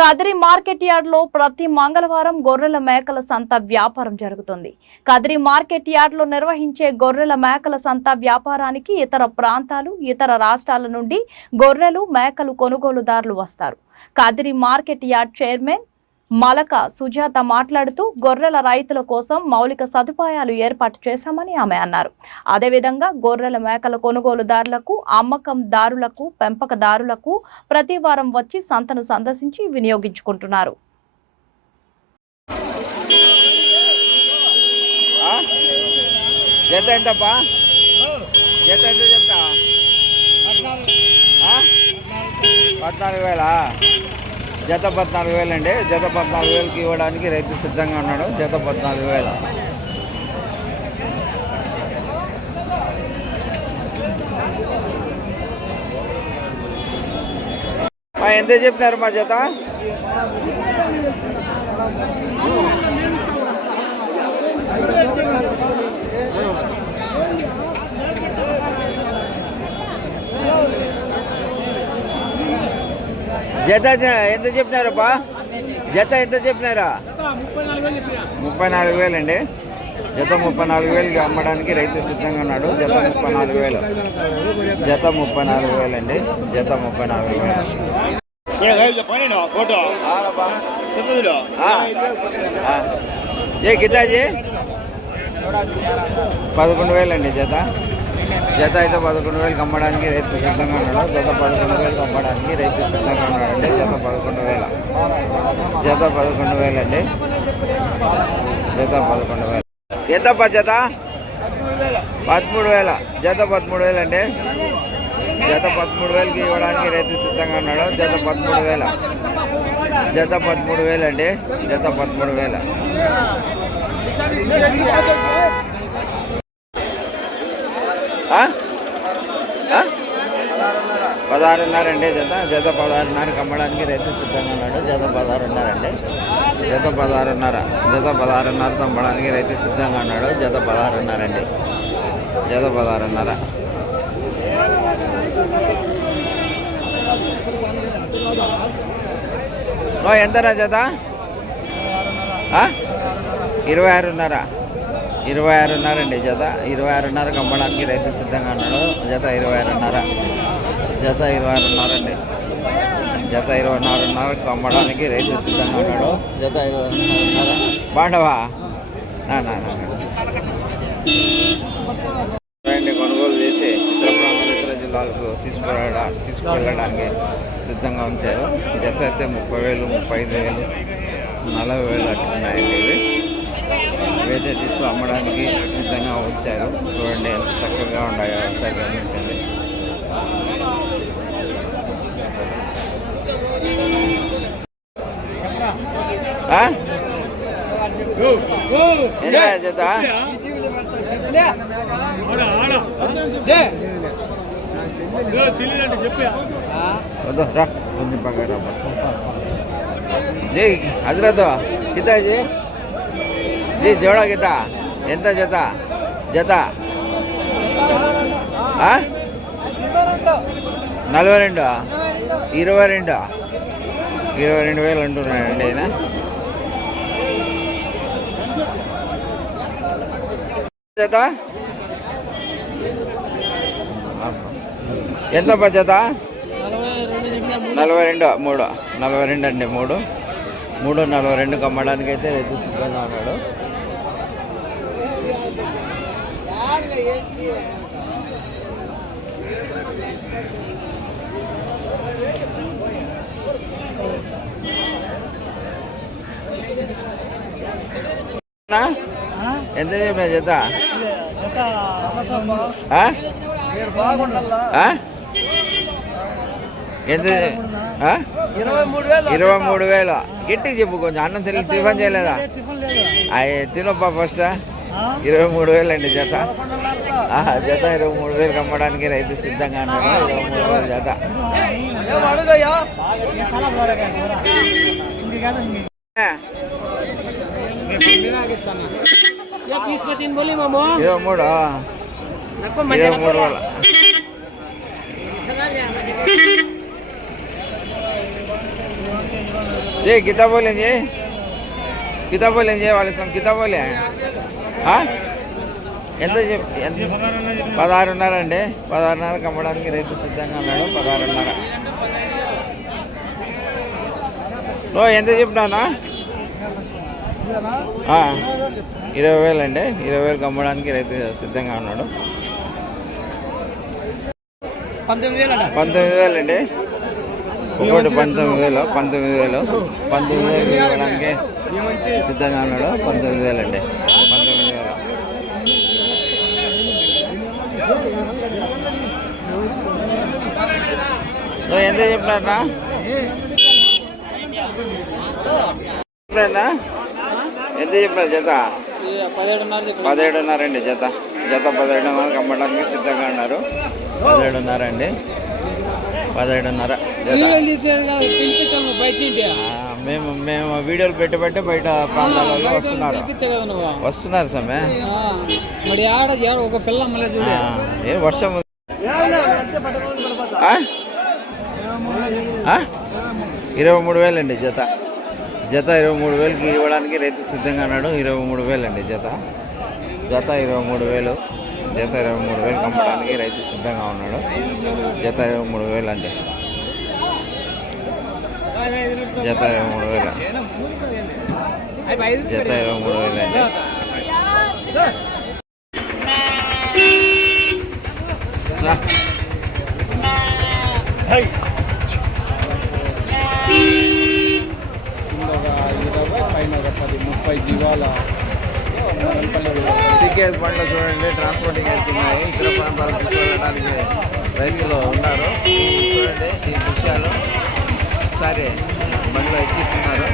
Kadiri market yard లో ప్రతి మంగళవారం గొర్రెల మేకల సంత వ్యాపారం జరుగుతుంది. కదిరి మార్కెట్ యార్డ్ లో నిర్వహించే గొర్రెల మేకల సంత వ్యాపారానికి ఇతర ప్రాంతాలు, ఇతర రాష్ట్రాల నుండి గొర్రెలు, మేకలు కొనుగోలుదారులు వస్తారు. Kadiri market yard chairman Malaka Sujatha మాట్లాడుతూ గొర్రెల రైతుల కోసం మౌలిక సదుపాయాలు ఏర్పాటు చేశామని ఆమె అన్నారు. అదేవిధంగా గొర్రెల మేకల కొనుగోలుదారులకు, అమ్మకందారులకు, పెంపకదారులకు ప్రతి వారం వచ్చి సంతను సందర్శించి వినియోగించుకుంటున్నారు. జత 14,000 అండి. జత 14,000కి ఇవ్వడానికి రైతు సిద్ధంగా ఉన్నాడు. జత 14,000. ఎంత చెప్పినారు మా జత? జత ఎంత చెప్పినారప్పా? జత ఎంత చెప్పినారా? 34,000 అండి. జత 34,000కి అమ్మడానికి రైతు సిద్ధంగా ఉన్నాడు. జత 34,000. జత 34,000 అండి. జత 34,000. ఏ గితాజీ 11,000 అండి. జత జత అయితే 11,000కి అమ్మడానికి రైతు సిద్ధంగా ఉన్నాడు. జత 11,000కి అమ్మడానికి రైతు సిద్ధంగా ఉన్నాడండి. జత 11,000. జత 11,000 అండి. జత 11,000. ఎంతప్పా జత? 13,000. జత 13,000 అండి. జత 13,000కి ఇవ్వడానికి రైతు సిద్ధంగా ఉన్నాడు. జత 13,000. జత 13,000 అండి. జత 13,000. 16,500 అండి. జత 16,500కి అమ్మడానికి రైతు సిద్ధంగా ఉన్నాడు. జత 16,500 అండి. జత 16,500. జత 16,500తో అమ్మడానికి రైతు సిద్ధంగా ఉన్నాడు. జత 16,500 అండి. జత 16,500. ఎంతనా జత? 26,500. 26,500 అండి. జత 26,500కి అమ్మడానికి రైతు సిద్ధంగా ఉన్నాడు. జత 26,500. జత 26,500 అండి. జత 26,500కి అమ్మడానికి రైతు సిద్ధంగా ఉన్నాడు. జత 26,500. బాండవా అండి. కొనుగోలు చేసి ఇతర ప్రాంతాలు, ఇతర జిల్లాలకు తీసుకువెళ్ళడానికి సిద్ధంగా ఉంచారు. జత అయితే 30,000, 35,000, 40,000 అట్లున్నాయండి. ఇవైతే తీసుకు అమ్మడానికి సిద్ధంగా వచ్చారు. చూడండి ఎంత చక్కగా ఉన్నాయో ఒకసారి గమనించండి. ఎంత జత? రా కొంచెం పక్కన జీ హజరత్ కితాజీ జీ జోడా గీత ఎంత జత? జత 42. 22,000 అంటున్నాయండి ఆయన. జత ఎంత జత? 42. 42 అండి. 42కి అమ్మడానికి అయితే రైతు సిద్ధంగా ఉన్నాడు. ఎంత చెప్పిన జత? ఎంత? 23,000. గట్టికి చెప్పు కొంచెం. అన్నం తెలియదు, టిఫిన్ చేయలేదా? తినప్పా ఫస్ట్. 23,000 అండి జత. జత 23,000కి అమ్మడానికి రైతు సిద్ధంగా ఉన్నాడు. 23,000 జత. ये कितना बोलेंगे कितना बोलेंगे वाले सब कितना बोले ఎంత 16.5 అండి 16.5 అమ్మడానికి రైతు సిద్ధంగా ఉన్నాడు 16.5 ఎంత చెప్పినానా 20,000 అండి 20,000 అమ్మడానికి రైతు సిద్ధంగా ఉన్నాడు 19,000 అండి ఒకటి 19,000 ఇవ్వడానికి సిద్ధంగా ఉన్నాడు 19,000 అండి 19,000 ఎంత చెప్పినారా ఎంత చెప్పినారు జత 17.5 అండి జత 17.5 అమ్మడానికి సిద్ధంగా ఉన్నారు 17.5 అండి 17.5 మేము వీడియోలు పెట్టి బయట ప్రాంతాలలో వస్తున్నారు సమే ఏ వర్షం 23,000 అండి జత 23,000కి ఇవ్వడానికి రైతు సిద్ధంగా ఉన్నాడు 23,000 అండి జత 23,000 అమ్మడానికి రైతు సిద్ధంగా ఉన్నాడు 23,000 అండి 23,000 అండి సికేఎస్ బండ్లు చూడండి ట్రాన్స్పోర్టింగ్ వెళ్తున్నాయి ఇతర ప్రాంతాలకు తీసుకెళ్ళడానికి రైతులు ఉన్నారు చూడండి ఈ దృశ్యాలు ఒకసారి బండ్లో ఎక్కిస్తున్నారు